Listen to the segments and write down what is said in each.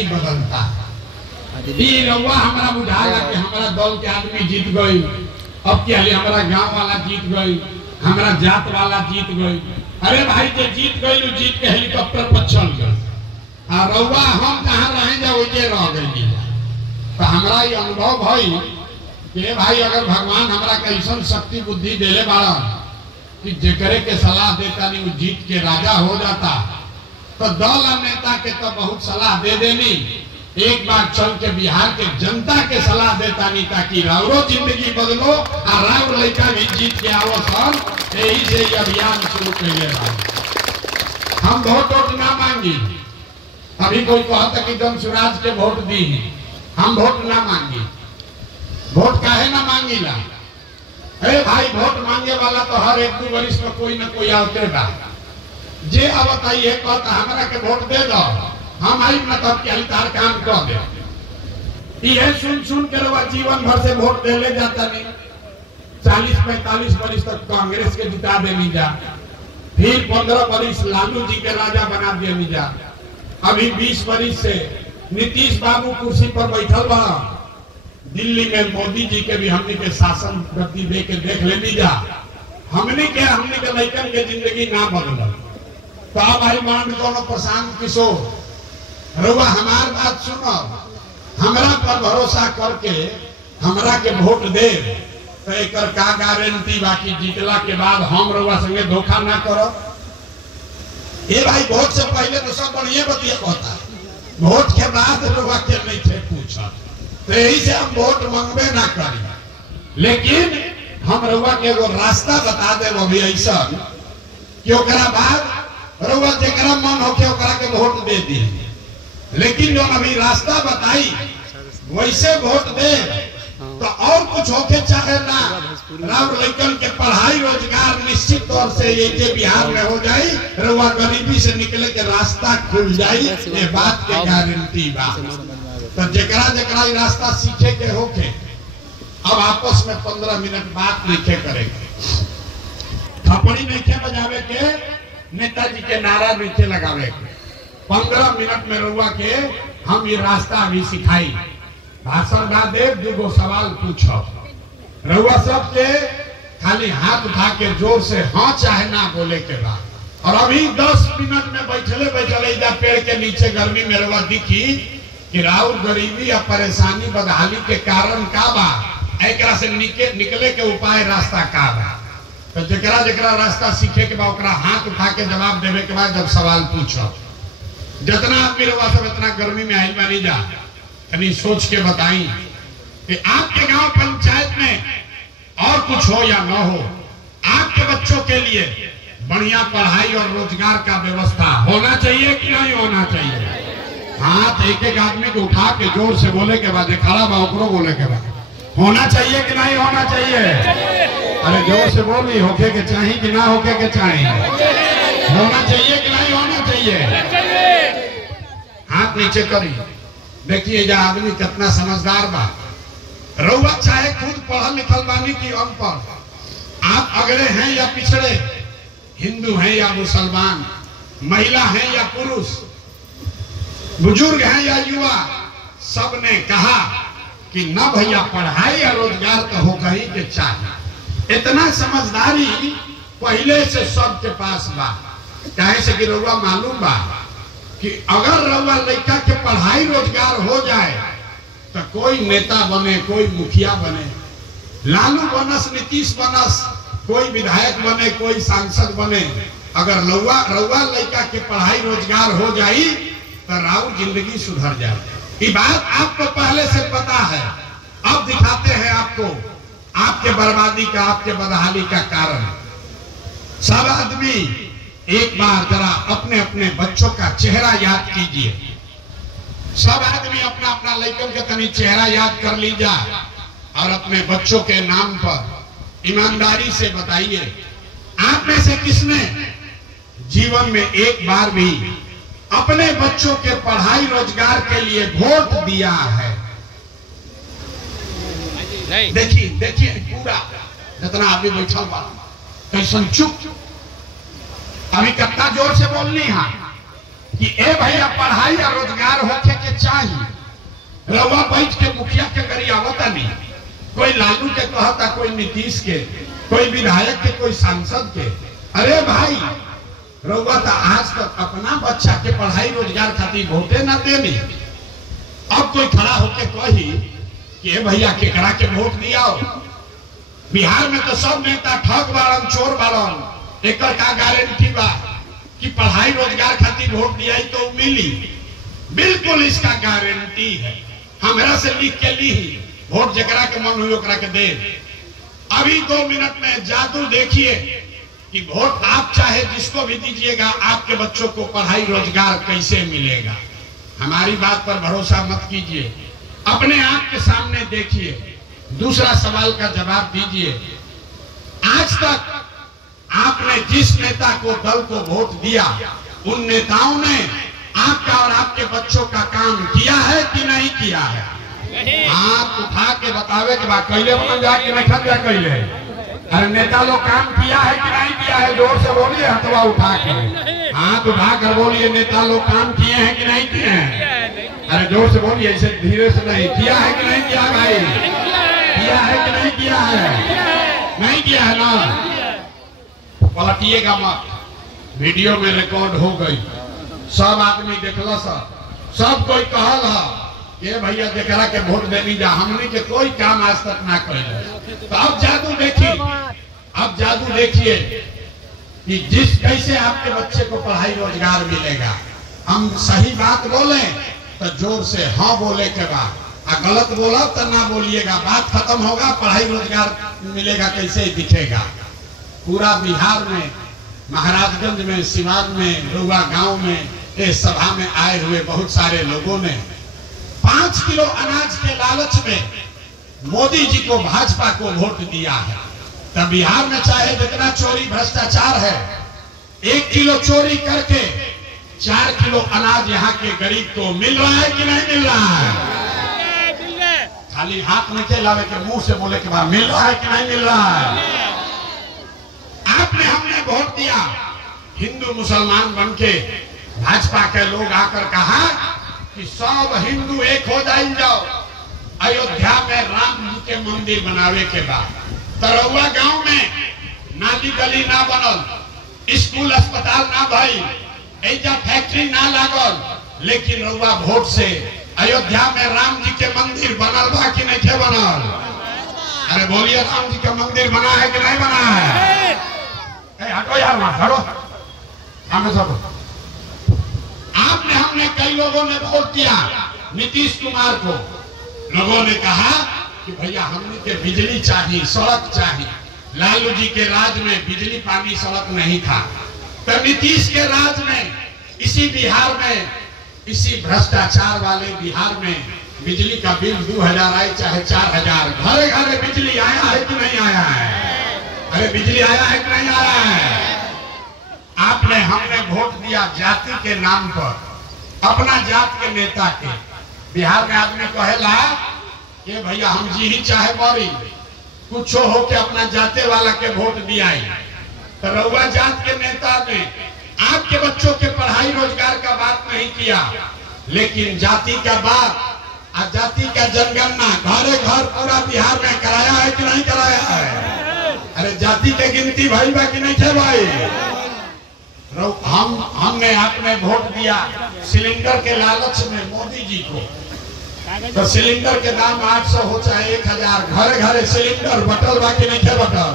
बदलता रउआ हमरा बुझाला कि हमरा दल के आदमी जीत गई। अब क्या हमारा गांव वाला जीत गई, हमारा जात वाला जीत गई। अरे भाई जे जीत गई जीत के हेलीकॉप्टर पर चल गई आ रउआ हम जहाँ रहे जा वही रह गई। तो हमारा ये अनुभव भाई कि भाई अगर भगवान हमरा कैसन शक्ति बुद्धि देले बाड़ा कि जेकरे के सलाह देता नहीं वो जीत के राजा हो जाता, तो दल और नेता के तो बहुत सलाह दे देनी। एक बार चल के बिहार के जनता के सलाह देता नहीं ताकि राउरो जिंदगी बदलो और राउर लड़का भी जीत के आओ सर। यही से ये अभियान शुरू करिए। हम वोट ना मांगी। अभी कोई कहता कि तुम स्वराज के वोट दी, हम वोट ना मांगी। वोट काहे ना मांगीला? अरे भाई वोट मांगे वाला तो हर एक दो वर्ष में कोई ना कोई आते बा। जे अब बताइए कहता हमारा के वोट दे दो, हम आई मतलब कि हल्कार काम कर दे। ये सुन के लोग जीवन भर से वोट दे ले जाता नहीं। 40-45 वर्ष तक कांग्रेस के जिता देनी जा, फिर 15 वर्ष लालू जी के राजा बना देनी जा। अभी 20 वर्ष से नीतीश बाबू कुर्सी पर बैठल बा। दिल्ली में मोदी जी के भी हमने के शासन गति दे के देख लेनी जा। हमने के लड़कन के जिंदगी ना बदल। तो अब भाई मान दोनों प्रशांत किशोर रउआ हमार बात सुनो, हमरा पर भरोसा करके हमरा के वोट दे तो एक का गारंटी बाकी जीतला के बाद हम रउआ संगे धोखा ना करो। ये भाई वोट से पहले तो सब बढ़िया बतिया कहता, वोट के बाद रउआ के नहीं थे पूछा। तो यही से हम वोट मांगबे ना करी। लेकिन हम रउआ के एगो रास्ता बता दे अभी ऐसा कि ओकरा बाद रउआ जेकरा मन होके ओकरा के वोट दे दी। लेकिन जो अभी रास्ता बताई वैसे वोट दे तो और कुछ होके चाहे ना, राउर लड़कन के पढ़ाई रोजगार निश्चित तौर से ये बिहार में हो जाए। रउआ गरीबी से निकले के रास्ता खुल जाए, ये बात के गारंटी बा। तो जेकरा रास्ता सीखे के होके अब आपस में 15 मिनट बात नहीं करेंगे। थपड़ी नहीं बजावे के, नेताजी के नारा नीचे लगावे के। 15 मिनट में रउआ के हम ये रास्ता अभी सिखाई। भाषण गा दे, दूगो सवाल पूछो। रउआ सबके खाली हाथ उठा के जोर से हाँ चाहे ना बोले के बाद। और अभी 10 मिनट में बैठले जा पेड़ के नीचे गर्मी में रउआ दिखी कि राउर गरीबी या परेशानी बदहाली के कारण का बा, एकरा से निकले के उपाय रास्ता का बा। तो जेकरा रास्ता सीखे के बाद हाथ उठा के जवाब देवे के बाद जब सवाल पूछो, जितना आदमी रउआ सब इतना गर्मी में आइल बानी जा, कहीं सोच के बताई कि आपके गांव पंचायत में और कुछ हो या न हो, आपके बच्चों के लिए बढ़िया पढ़ाई और रोजगार का व्यवस्था होना चाहिए कि नहीं होना चाहिए? हाथ एक आदमी को उठा के जोर से बोले के बाद खड़ा बा ओकरो बोले के बाद होना चाहिए कि नहीं होना चाहिए? अरे जोर से बोली होके के चाहिए कि ना होके के चाहिए? होना चाहिए कि नहीं होना चाहिए? हाथ नीचे करी, देखिए जा आदमी कितना समझदार बा। रउआ चाहे खुद पढ़ल लिखल बानी की अनपढ़, आप अगड़े हैं या पिछड़े, हिंदू हैं या मुसलमान, महिला हैं या पुरुष, बुजुर्ग हैं या युवा, सबने कहा कि न भैया पढ़ाई या रोजगार तो हो कहीं के चाहिए। इतना समझदारी पहले से सबके पास बा। काहे से कि रउआ मालूम बा कि अगर रउआ लड़का के पढ़ाई रोजगार हो जाए तो कोई नेता बने, कोई मुखिया बने, लालू बनस, नीतीश बनस, कोई विधायक बने, कोई सांसद बने, अगर रउआ लड़का के पढ़ाई रोजगार हो जाई तो राउर जिंदगी सुधर जाए। ये बात आपको पहले से पता है। अब दिखाते हैं आपको आपके बर्बादी का, आपके बदहाली का कारण। सब आदमी एक बार जरा अपने अपने बच्चों का चेहरा याद कीजिए। सब आदमी अपना अपना लड़कन के तनी चेहरा याद कर लीजिए और अपने बच्चों के नाम पर ईमानदारी से बताइए, आप में से किसने जीवन में एक बार भी अपने बच्चों के पढ़ाई रोजगार के लिए वोट दिया है? देखिए पूरा जितना आदमी बैठा हुआ कैसन चुप। अभी कितना जोर से बोलनी है, कि ए भैया पढ़ाई और रोजगार होके के चाहिए। रवा बैठ के मुखिया के गरी आवता नहीं, कोई लालू के कहता, कोई नीतीश के, कोई विधायक के, कोई सांसद के। अरे भाई रउआ तो आज तक अपना बच्चा के पढ़ाई रोजगार खातिर वोटे ना देनी। अब कोई खड़ा होके कही कि भैया केकरा के वोट दिया। बिहार में तो सब नेता ठग बाड़न, चोर बाड़न। एक का गारंटी बा कि पढ़ाई रोजगार खातिर वोट दिया तो मिली? बिल्कुल इसका गारंटी है। हमरा से लिख के ली, वोट जकरा के मन हुई ओकरा के दे। अभी 2 मिनट में जादू देखिए कि वोट आप चाहे जिसको भी दीजिएगा, आपके बच्चों को पढ़ाई रोजगार कैसे मिलेगा। हमारी बात पर भरोसा मत कीजिए, अपने आप के सामने देखिए। दूसरा सवाल का जवाब दीजिए, आज तक आपने जिस नेता को, दल को वोट दिया, उन नेताओं ने आपका और आपके बच्चों का काम किया है कि नहीं किया है? हाथ उठा के बतावे के बाद कैले बन जाके रखा गया कैले। अरे नेता लोग काम किया है कि नहीं किया है? जोर से बोलिए, हथवा उठा के, हाथ उठा कर बोलिए, नेता लोग काम किए हैं कि नहीं किए हैं? अरे जोर से बोलिए, ऐसे धीरे से नहीं। किया है कि नहीं किया भाई? किया है कि नहीं किया है? नहीं किया है ना? पलटिएगा मत, वीडियो में रिकॉर्ड हो गई, सब आदमी देखला। सब कोई कहल है ये भैया जकरा के वोट देनी जा, हमने के कोई काम आज तक ना करे। तो अब जादू देखिए, अब जादू देखिए कि जिस कैसे आपके बच्चे को पढ़ाई रोजगार मिलेगा। हम सही बात बोले तो जोर से हाँ बोले के बाद, और गलत बोला तो ना बोलिएगा। बात खत्म होगा, पढ़ाई रोजगार मिलेगा कैसे दिखेगा। पूरा बिहार में, महाराजगंज में, सिवान में, रुआ गांव में, इस सभा में आए हुए बहुत सारे लोगों ने 5 किलो अनाज के लालच में मोदी जी को, भाजपा को वोट दिया है। तब बिहार में चाहे जितना चोरी भ्रष्टाचार है, 1 किलो चोरी करके 4 किलो अनाज यहाँ के गरीब को मिल रहा है कि नहीं मिल रहा है? खाली हाथ नीचे लावे के, मुंह से बोले के बाद मिल रहा है कि नहीं मिल रहा है? आपने, हमने वोट दिया, हिंदू मुसलमान बन के भाजपा के लोग आकर कहा कि सब हिंदू एक हो जाओ। अयोध्या में राम जी के मंदिर बनावे के बाद तरौआ गांव में नाली गली ना बनल, स्कूल अस्पताल ना भई, ऐजा फैक्ट्री ना लागल, लेकिन रउआ वोट से अयोध्या में राम जी के मंदिर बनल बा कि नहीं थे बनल? अरे बोलिए, राम जी का मंदिर बना है कि नहीं बना है? हटो यार, हटो। आपने, हमने, कई लोगों ने वोट दिया नीतीश कुमार को। लोगों ने कहा कि भैया हमने के बिजली चाहिए, सड़क चाहिए। लालू जी के राज में बिजली पानी सड़क नहीं था, तो नीतीश के राज में, इसी बिहार में, इसी भ्रष्टाचार वाले बिहार में बिजली का बिल 2000 आए चाहे 4000, घरे घरे बिजली आया है कि नहीं आया है? अरे बिजली आया है कि नहीं आया है? आपने, हमने वोट दिया जाति के नाम पर, अपना जात के नेता के। बिहार में आदमी कहेला कि भैया हम जी ही चाहे मरी, कुछ हो के अपना जाते वाला के वोट दिया। तो रउआ जात के नेता ने आपके बच्चों के पढ़ाई रोजगार का बात नहीं किया, लेकिन जाति का बात, जाति का जनगणना घरे घर पूरा बिहार में कराया है कि नहीं कराया है? अरे जाति के गिनती भाई बा कि नहीं थे भाई? हमने, आपने वोट दिया सिलेंडर के लालच में मोदी जी को। तो सिलेंडर के दाम 800 हो चाहे 1000, घरे घरे सिलेंडर बटल बा कि नहीं थे बटल?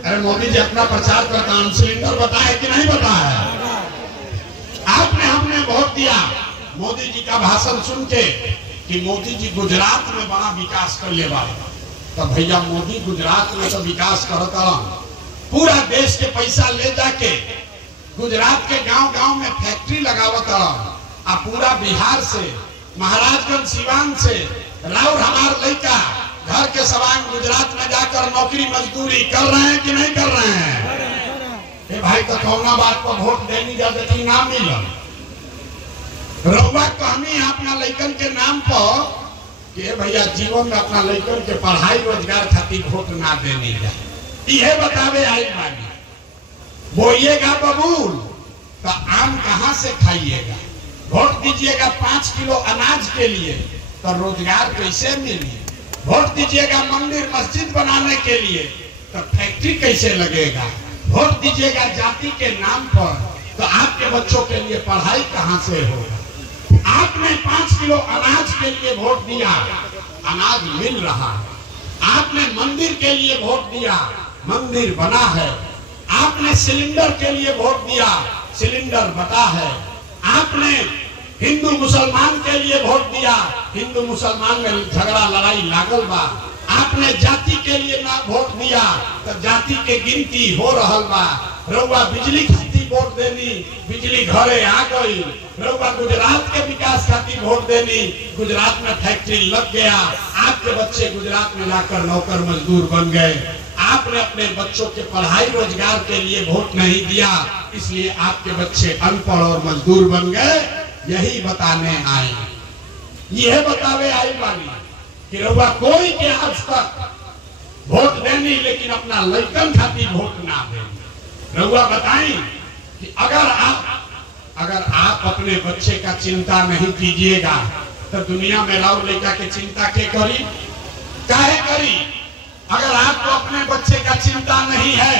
अरे मोदी जी अपना प्रचार करता है, सिलेंडर बताए कि नहीं बताया? आपने, हमने वोट दिया मोदी जी का भाषण सुन के कि मोदी जी गुजरात में बड़ा विकास कर ले वाले। तो भैया मोदी गुजरात में तो विकास करता, पूरा देश के पैसा ले जाके गुजरात के गांव-गांव में फैक्ट्री लगावत, आ पूरा बिहार से, महाराजगंज, सिवान से राउर हमार लड़का घर के सवांग गुजरात में जाकर नौकरी मजदूरी कर रहे हैं कि नहीं कर रहे हैं? ए भाई, तो कौना बात पर वोट देनी जाते कि ना मिलल? रउआ कहनी अपना लड़कन के नाम पर कि भैया जीवन में अपना लड़कन के पढ़ाई रोजगार खातिर वोट ना देनी जाए। ये बतावे आई बानी, बोइएगा बबूल, तो आम कहाँ से खाइएगा? वोट दीजिएगा 5 किलो अनाज के लिए तो रोजगार कैसे मिली? वोट दीजिएगा मंदिर मस्जिद बनाने के लिए तो फैक्ट्री कैसे लगेगा? वोट दीजिएगा जाति के नाम पर तो आपके बच्चों के लिए पढ़ाई कहाँ से होगा? आपने 5 किलो अनाज के लिए वोट दिया, अनाज मिल रहा है। आपने मंदिर के लिए वोट दिया, मंदिर बना है। आपने सिलेंडर के लिए वोट दिया, सिलेंडर बटा है। आपने हिंदू मुसलमान के लिए वोट दिया, हिंदू मुसलमान में झगड़ा लड़ाई लागल बा। आपने जाति के लिए ना वोट दिया तो जाति के गिनती हो रहल बा। रउआ बिजली खातिर वोट देनी, बिजली घरे आ गई। रउआ गुजरात के विकास खातिर वोट देनी, गुजरात में फैक्ट्री लग गया। आपके बच्चे गुजरात में जाकर नौकर मजदूर बन गए। आपने अपने बच्चों के पढ़ाई रोजगार के लिए वोट नहीं दिया, इसलिए आपके बच्चे अनपढ़ और मजदूर बन गए। यही बताने आए, यह बतावे आई बानी कि रउआ कोई के आज तक वोट देनी लेकिन अपना लड़कन खातिर वोट ना देनी। रउआ बताई कि अगर आप अपने बच्चे का चिंता नहीं कीजिएगा तो दुनिया में राव लड़का के चिंता के करी, काहे करी? अगर आपको अपने बच्चे का चिंता नहीं है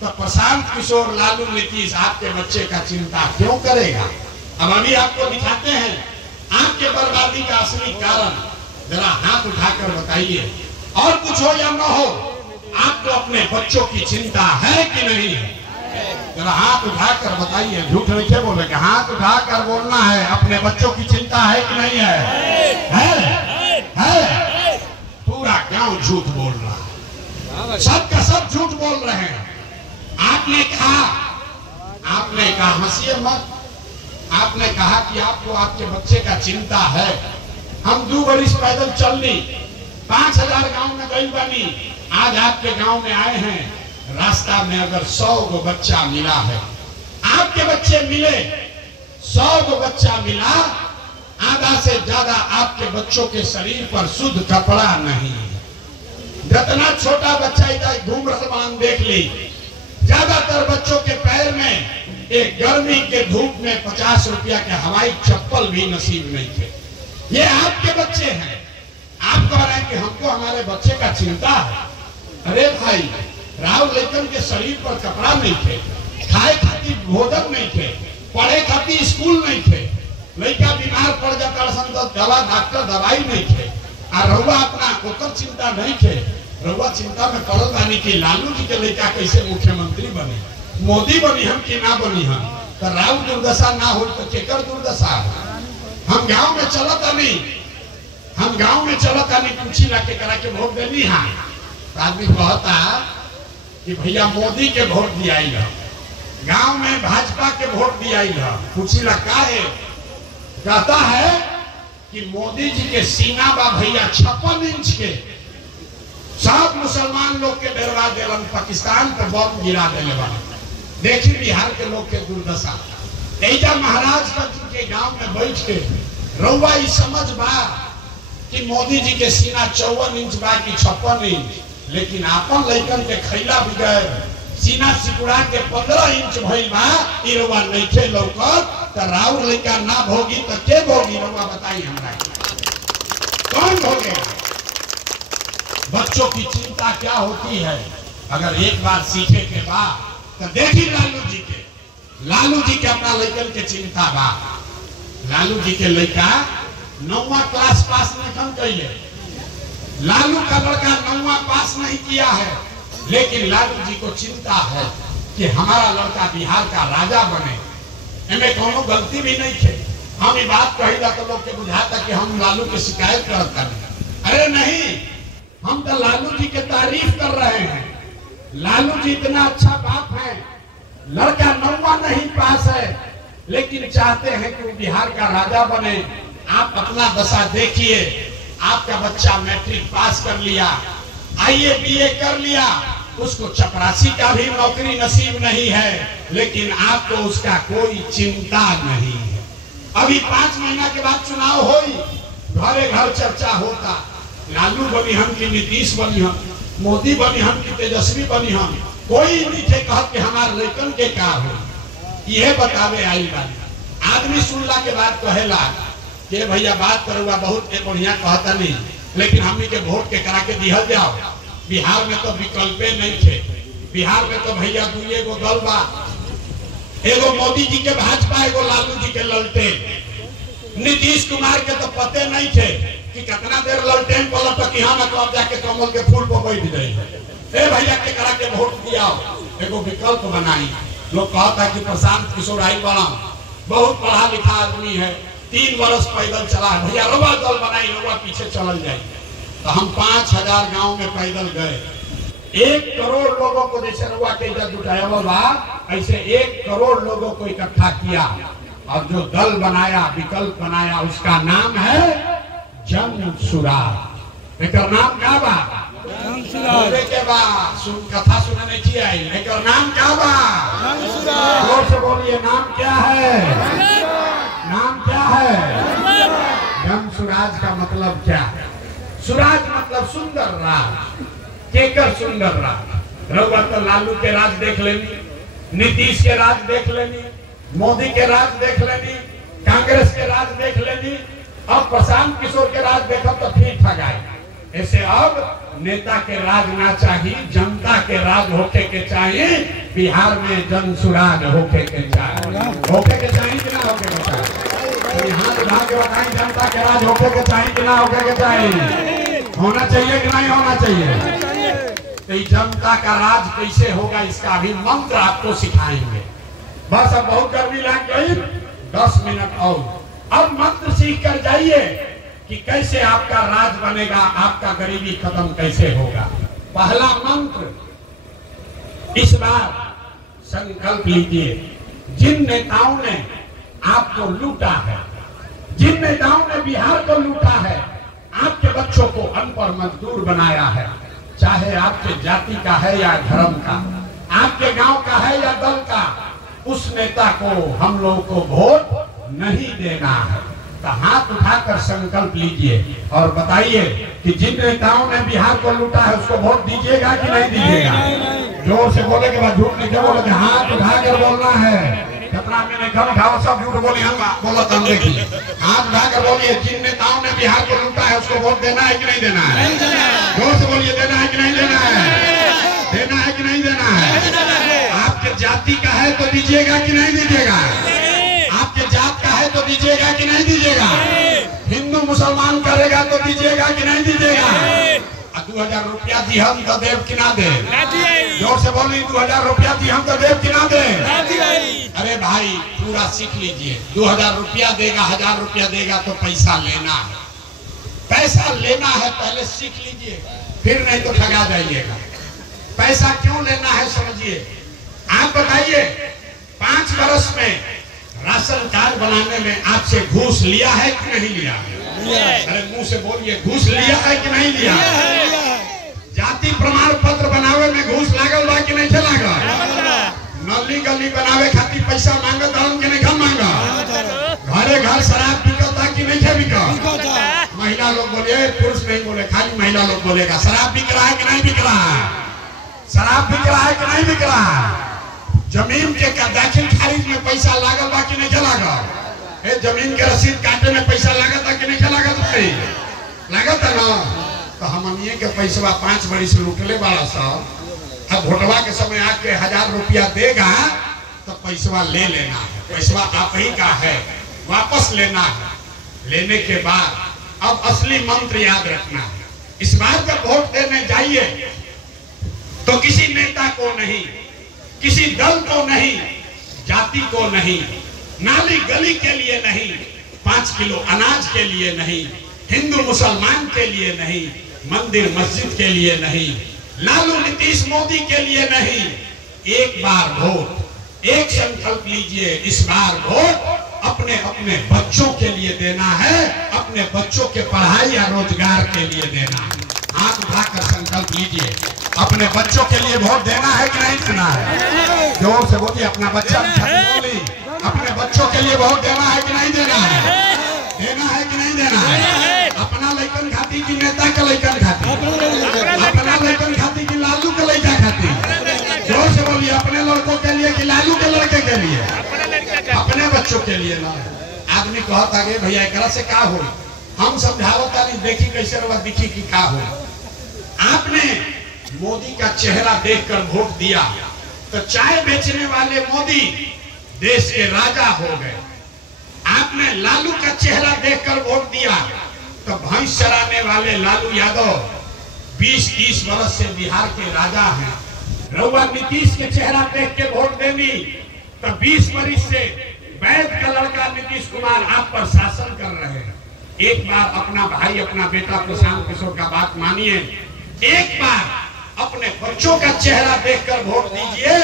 तो प्रशांत किशोर, लालू, नीतीश आपके बच्चे का चिंता क्यों करेगा? अब अभी आपको दिखाते हैं आपके बर्बादी का असली कारण। जरा हाथ उठाकर बताइए, और कुछ हो या न हो, आपको अपने बच्चों की चिंता है कि नहीं है? जरा हाथ उठाकर बताइए, झूठ नहीं क्या बोलेगा, हाथ उठाकर बोलना है। अपने बच्चों की चिंता है कि नहीं है? है? पूरा गांव झूठ बोल रहा है, सब का सब झूठ बोल रहे हैं। आपने कहा हंसिए मत, आपने कहा कि आपको आपके बच्चे का चिंता है। हम 2 बरिस पैदल चल ली, 5000 गांव में गई बनी, आज आपके गांव में आए हैं। रास्ता में अगर 100 गो बच्चा मिला है, आपके बच्चे मिले, 100 गो बच्चा मिला, आधा से ज्यादा आपके बच्चों के शरीर पर शुद्ध कपड़ा नहीं है। जितना छोटा बच्चा इधर घूम रहा देख ली, ज्यादातर बच्चों के पैर में एक गर्मी के धूप में 50 रुपया के हवाई चप्पल भी नसीब नहीं थे। ये आपके बच्चे हैं। आप कह रहे हैं कि हमको हमारे बच्चे का चिंता है। अरे भाई, राव लड़कन के शरीर पर कपड़ा नहीं थे, खाए खातिर भोजन नहीं थे, पढ़े खातिर स्कूल नहीं थे, लड़का बीमार पड़ जाता दवा डॉक्टर दवाई नहीं थे, और रउआ अपना ओकर चिंता नहीं थे। रउआ चिंता में पड़ल बानी कि लालू जी के लड़का कैसे मुख्यमंत्री बने, मोदी बनी हम कि ना बनी हम। तो राव दुर्दशा ना हो तो केकर दुर्दशा? हम गांव में चलत नहीं, हम गांव में चलत नहीं, पूछी ला के करा के वोट देनी है। आदमी कहता कि भैया मोदी के वोट दिया, गांव में भाजपा के वोट दिया, पूछी ला का है? कहता है कि मोदी जी के सीना बा भैया 56 इंच के, सब मुसलमान लोग के डरवा देलन, पाकिस्तान पर बम गिरा देले बा। देखी बिहार के लोग के दुर्दशा। ऐजा महाराजगंज के गांव में बैठ के रउआ ई समझ बा कि मोदी जी के सीना 54 इंच बा कि 56 इंच, लेकिन आपन लड़कन के खैला बगैर सीना सिकुड़ा के 15 इंच भइल बा। ई रउआ नइखे लौकत तो राउर लड़का ना भोगी तो के भोगी? रउआ बताई हमरा, कौन भोगेगा? बच्चों की चिंता क्या होती है अगर एक बार सीखे के बाद तो देखी लालू जी के अपना लड़कन के चिंता बा। लालू जी के लड़का 9वां क्लास पास नहीं कैले, लालू का लड़का 9वां पास नहीं किया है, लेकिन लालू जी को चिंता है कि हमारा लड़का बिहार का राजा बने। इनमें कोनो गलती भी नहीं थे। हम ये बात कही तो लोग के बुझाता कि हम लालू की शिकायत करता नहीं। अरे नहीं, हम तो लालू जी के तारीफ कर रहे हैं। लालू जी इतना अच्छा बाप है, लड़का 9वां नहीं पास है लेकिन चाहते हैं कि बिहार का राजा बने। आप अपना दशा देखिए, आपका बच्चा मैट्रिक पास कर लिया, आईए बीए कर लिया, उसको चपरासी का भी नौकरी नसीब नहीं है, लेकिन आपको उसका कोई चिंता नहीं है। अभी 5 महीना के बाद चुनाव होई, घरे घर चर्चा होता, लालू बनी हम कि नीतीश बनी हम, मोदी बनी हम कि तेजस्वी बनी हम। कोई नहीं थे कहत कि हमारे लड़कन के का हो। ये बतावे आई बात। आदमी सुनला के बाद कहेला कि भैया बात करूँगा बहुत बढ़िया कहता नहीं, लेकिन हमनी के वोट के करा के दिहल जाओ। बिहार में तो विकल्पे नहीं थे। बिहार में तो भैया दुए गो दल बा, एगो मोदी जी के भाजपा, एगो लालू जी के ललटेन। नीतीश कुमार के तो पते नहीं थे कि कितना देर ललटेन पलट कि हम कब जाके कमल के फूल पर बैठ गए। ए भैया के करा के वोट दिया, एगो विकल्प बनाई। लोग कहता कि प्रशांत किशोर आई बड़ा बहुत पढ़ा लिखा आदमी है, 3 वर्ष पैदल चला है, भैया रोबा दल बनाई, रोबा पीछे चल जाए। तो हम 5000 गांव में पैदल गए। 1 करोड़ लोगों को जैसे रुआ के इधर जुटाया बा, ऐसे 1 करोड़ लोगों को इकट्ठा किया और जो दल बनाया, विकल्प बनाया, उसका नाम है जन सुराज। एक नाम क्या बा? के बा कथा सुनने नहीं आई। एक नाम क्या बा? जोर से बोलिए, नाम क्या है? नाम क्या है? जन सुराज का मतलब क्या है? सुराज मतलब सुंदर राज। केकर सुंदर राज? रउआ तो लालू के राज देख लेनी, नीतीश के राज देख लेनी, मोदी के राज देख लेनी, कांग्रेस के राज देख लेनी, अब प्रशांत किशोर के राज देखो तो ठीक ठगाए। ऐसे अब नेता के राज ना चाहिए, जनता के राज होके के चाहिए। बिहार में जन सुराज होके के चाहिए। होके के चाहिए कि ना होके के चाहिए? यहाँ उठा के बताएं, जनता के राज होके के चाहिए कि ना होके के चाहिए? होना चाहिए कि नहीं होना चाहिए? तो जनता का राज कैसे होगा, इसका भी मंत्र आपको सिखाएंगे। बस अब बहुत गर्मी लग गई, 10 मिनट और। अब मंत्र सीख कर जाइए कि कैसे आपका राज बनेगा, आपका गरीबी खत्म कैसे होगा। पहला मंत्र, इस बार संकल्प लीजिए, जिन नेताओं ने आपको लूटा है, जिन नेताओं ने बिहार को लूटा है, आपके बच्चों को अनपढ़ मजदूर बनाया है, चाहे आपके जाति का है या धर्म का, आपके गांव का है या दल का, उस नेता को हम लोगों को वोट नहीं देना है। तो हाथ उठाकर संकल्प लीजिए और बताइए कि जिन नेताओं ने बिहार को लूटा है उसको वोट दीजिएगा कि नहीं दीजिएगा? जोर से बोले के बाद झूठ नहीं बोले, हाथ उठाकर बोलना है। कितना मैंने कम उठाओ, सब झूठ बोले, हम बोला हम देखिए। हाथ उठाकर बोलिए, जिन नेताओं ने बिहार को लूटा है उसको वोट देना है कि नहीं देना है? जोर से बोलिए, देना है कि नहीं देना है? देना है कि नहीं देना है? आपके जाति का है तो दीजिएगा कि नहीं दीजिएगा? आपके जात का है तो दीजिएगा कि नहीं दीजिएगा? हिंदू मुसलमान करेगा तो दीजिएगा कि नहीं दीजिएगा? 2000 रुपया दी हम तो देव कि ना दे? जोर से बोली, 2000 रुपया दी हम तो देव कि ना दे? अरे भाई पूरा सीख लीजिए, 2000 रुपया देगा, 1000 रुपया देगा तो पैसा लेना है। पैसा लेना है पहले सीख लीजिए, फिर नहीं तो ठगा जाइएगा। पैसा क्यों लेना है समझिए। आप बताइए, 5 वर्ष में राशन कार्ड बनाने में आपसे घूस लिया है कि नहीं लिया? अरे मुंह से बोलिए, घूस लिया है कि नहीं लिया? जाति प्रमाण पत्र बनावे में घूस लागल बा कि नहीं लागल? नली गली बनावे खातिर पैसा मांगत हम कि नहीं मांगा? घरे घर शराब बिकता कि नहीं बिकता? महिला लोग बोले, पुरुष नहीं बोले, खाली महिला लोग बोलेगा। शराब बिक रहा है कि नहीं बिक रहा है? शराब बिक रहा है कि नहीं बिक रहा है? जमीन के दाखिल खारिज में पैसा लागल बा कि नहीं लागल? जमीन के रसीद काटे में पैसा लागत कि नहीं लागत? लागत है ना? तो हमनिए के पैसा 5 बरिस लूटले बड़ा साहब, अब वोटवा के समय आके 1000 रुपया देगा तो पैसा ले लेना है। पैसा आप ही का है, वापस लेना है। लेने के बाद अब असली मंत्र याद रखना है। इस बार जब वोट देने जाइए तो किसी नेता को नहीं, किसी दल को नहीं, जाति को नहीं, नाली गली के लिए नहीं, 5 किलो अनाज के लिए नहीं, हिंदू मुसलमान के लिए नहीं, मंदिर मस्जिद के लिए नहीं, लालू नीतीश मोदी के लिए नहीं। एक बार वोट, एक संकल्प लीजिए, इस बार वोट अपने अपने बच्चों के लिए देना है, अपने बच्चों के पढ़ाई या रोजगार के लिए देना है। हाथ उठाकर संकल्प लीजिए, अपने बच्चों के लिए वोट देना है कि नहीं देना है? जोर से बोलिए, अपना बच्चा बोली, अपने बच्चों के लिए वोट देना है कि नहीं देना है? देना है कि नहीं देना है? अपना लड़कन खाती की नेता का लड़कन खाती, अपना लड़कन खाती की लालू का लड़का खाती? जोर से बोलिए, अपने लड़कों के लिए कि लालू के लड़के के लिए? बच्चों के लिए ना आदमी कहता है भैया एकरा से का हो, हम समझावता नहीं, देखी कैसे रहा दिखी कि का हो। आपने मोदी का चेहरा देखकर वोट दिया तो चाय बेचने वाले मोदी देश के राजा हो गए। आपने लालू का चेहरा देखकर वोट दिया तो भैंस चराने वाले लालू यादव 20-30 वर्ष से बिहार के राजा हैं। रउआ नीतीश के चेहरा देख के वोट देनी तो 20 वर्ष से वैद का लड़का नीतीश कुमार आप पर शासन कर रहे हैं। एक बार अपना भाई अपना बेटा प्रशांत किशोर का बात मानिए, एक बार अपने बच्चों का चेहरा देखकर वोट दीजिए।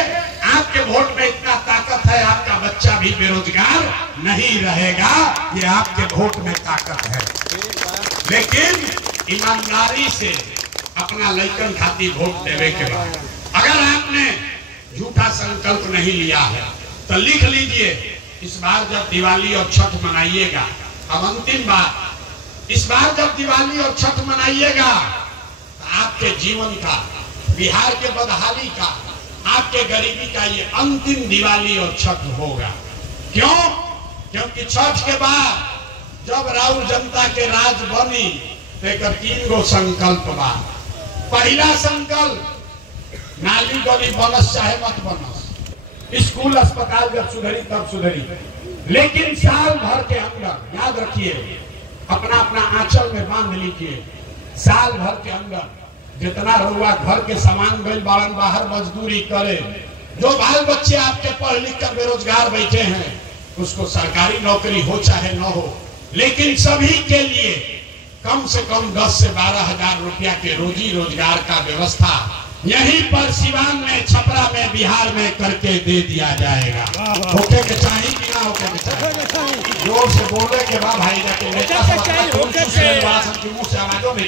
आपके वोट में इतना ताकत है, आपका बच्चा भी बेरोजगार नहीं रहेगा, ये आपके वोट में ताकत है। लेकिन ईमानदारी से अपना लइकन खातिर वोट देवे के बाद अगर आपने झूठा संकल्प नहीं लिया है तो लिख लीजिए, इस बार जब दिवाली और छठ मनाइएगा, अब अंतिम बात, इस बार जब दिवाली और छठ मनाइएगा तो आपके जीवन का, बिहार के बदहाली का, आपके गरीबी का ये अंतिम दिवाली और छठ होगा। क्यों? क्योंकि छठ के बाद जब राउर जनता के राज बनी तो 3 गो संकल्प बा। पहला संकल्प, नाली गली बनस चाहे मत बनस, स्कूल अस्पताल जब सुधरी तब सुधरी, लेकिन साल भर के अंदर याद रखिए, अपना अपना आंचल में बांध लीजिए, साल भर के अंदर जितना रहुआ घर के सामान गई बारन बाहर मजदूरी करे, जो बाल बच्चे आपके पढ़ लिख कर बेरोजगार बैठे हैं उसको सरकारी नौकरी हो चाहे न हो, लेकिन सभी के लिए कम से कम 10 से 12 हजार रुपया के रोजी रोजगार का व्यवस्था यहीं पर सिवान में, छपरा में, बिहार में करके दे दिया जाएगा। होके के चाहिए कि ना होके के चाहिए? जोर से बोले के बाद भाई जाके नेता मुंह से आवाजों में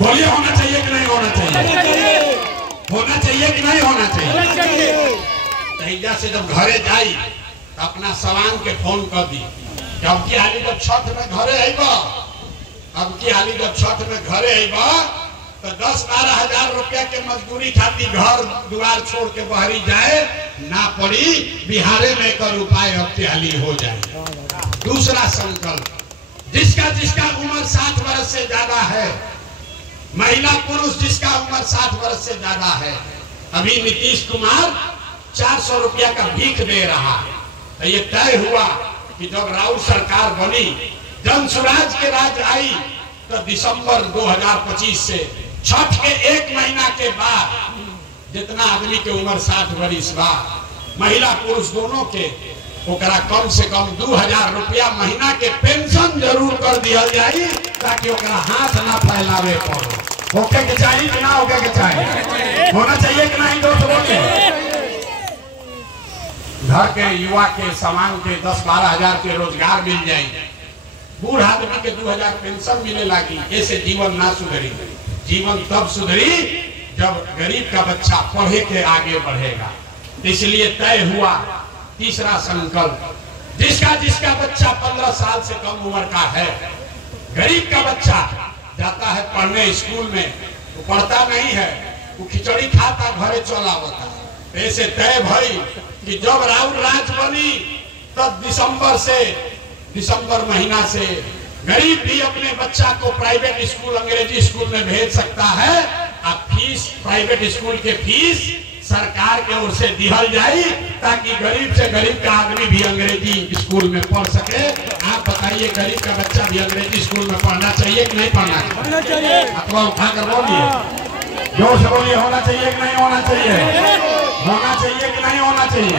बोलिए, होना चाहिए कि नहीं होना चाहिए? होना चाहिए कि नहीं होना चाहिए? तैजा से जब घरे जाई तो अपना सवान के फोन कर दी, अब की हाली जब छठ में घरे आईबा, अब की हाली जब छठ में घरे आईबा तो 10-12 हजार रुपया के मजदूरी खातिर घर द्वार छोड़ के बाहरी जाए ना पड़ी, बिहारे में कर उपाय अब की हाली हो जाए। दूसरा संकल्प, जिसका जिसका उम्र 60 वर्ष से ज्यादा है, महिला पुरुष जिसका उम्र 60 वर्ष से ज्यादा है, अभी नीतीश कुमार 400 रुपया का भीख दे रहा है। तो ये तय हुआ कि जब राउत सरकार बनी, जन स्वराज के राज आई तो दिसंबर 2025 से छठ के 1 महीना के बाद जितना आदमी के उम्र 60 वर्ष बा, महिला पुरुष दोनों के, ओकरा कम से कम 2000 रुपया महीना के पेंशन जरूर कर दिया जाए ताकि ओकरा हाथ ना फैलावे पड़ो। होके के चाहिए कि ना होके के चाहिए? होना चाहिए कि नहीं? दोस्त बोलिए। घर के युवा के सामान के 10-12 हजार के रोजगार मिल जाए, बूढ़ आदमी के 2000 पेंशन मिले लगी, ऐसे जीवन ना सुधरी। जीवन तब सुधरी जब गरीब का बच्चा पढ़े के आगे बढ़ेगा। इसलिए तय हुआ तीसरा संकल्प, जिसका जिसका बच्चा 15 साल से कम उम्र का है, गरीब का बच्चा जाता है पढ़ने स्कूल में, वो पढ़ता नहीं है, वो खिचड़ी खाता घरे चला होता है। ऐसे तय भाई कि जब राउर राज बनी तब दिसंबर महीना से गरीब भी अपने बच्चा को प्राइवेट स्कूल, अंग्रेजी स्कूल में भेज सकता है। अब फीस, प्राइवेट स्कूल के फीस सरकार के ओर से दिहल जाए ताकि गरीब से गरीब का आदमी भी अंग्रेजी स्कूल में पढ़ सके। आप बताइए, गरीब का बच्चा भी अंग्रेजी स्कूल में पढ़ना चाहिए कि नहीं पढ़ना चाहिए? अथवा उठाकर बोलिए, जोर से बोलिए, होना चाहिए कि नहीं होना चाहिए? होना चाहिए कि नहीं होना चाहिए?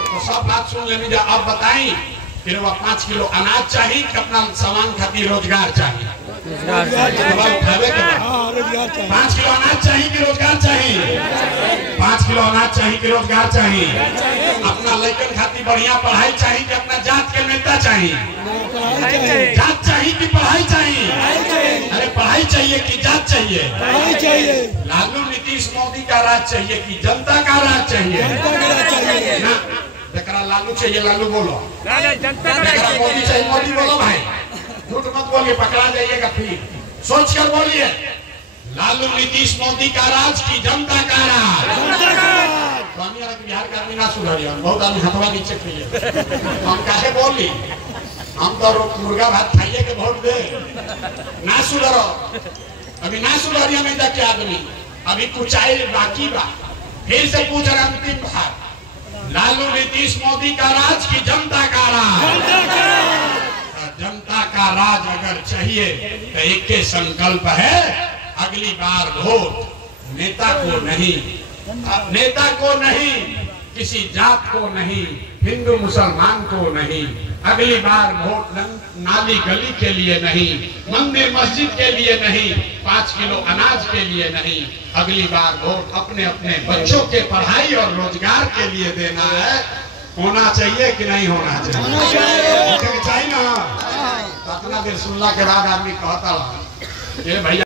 तो सब बात सुन लेनी। अब बताई फिर वह 5 किलो अनाज चाहिए कि अपना सामान खातिर रोजगार चाहिए? 5 किलो अनाज चाहिए कि रोजगार चाहिए? 5 किलो अनाज चाहिए कि रोजगार चाहिए? अपना लड़कन खातिर बढ़िया पढ़ाई चाहिए कि अपना जात के नेता चाहिए? जात चाहिए कि पढ़ाई चाहिए? अरे पढ़ाई चाहिए कि जात चाहिए? पढ़ाई चाहिए। लालू नीतीश मोदी का राज चाहिए कि जनता का राज चाहिए? ना, जकरा लालू चाहिए लालू बोलो, जकरा मोदी चाहिए मोदी बोलो। भाई झूठ मत बोलिए, पकड़ा जाइएगा। फिर सोच कर बोलिए, लालू नीतीश मोदी का राज की जनता का राज। बिहार का आदमी ना सुधरिए, बहुत आदमी हथवा नीचे खाइए, हम काहे बोली, हम तो मुर्गा भात खाइए के वोट दे, ना सुधरो, अभी ना सुधरिए नहीं जाके आदमी, अभी कुछ आए बाकी बा। फिर से पूछ रहा अंतिम बार, लालू नीतीश मोदी का राज की जनता का राज। जनता का राज अगर चाहिए तो एक के संकल्प है, अगली बार वोट नेता को नहीं, नेता को नहीं, किसी जात को नहीं, हिंदू मुसलमान को नहीं, अगली बार वोट नाली गली के लिए नहीं, मंदिर मस्जिद के लिए नहीं, 5 किलो अनाज के लिए नहीं, अगली बार वोट अपने अपने बच्चों के पढ़ाई और रोजगार के लिए देना है। होना चाहिए कि नहीं होना चाहिए? चाहिए ना। इतना देर सुनला के बाद आदमी कहता है भैया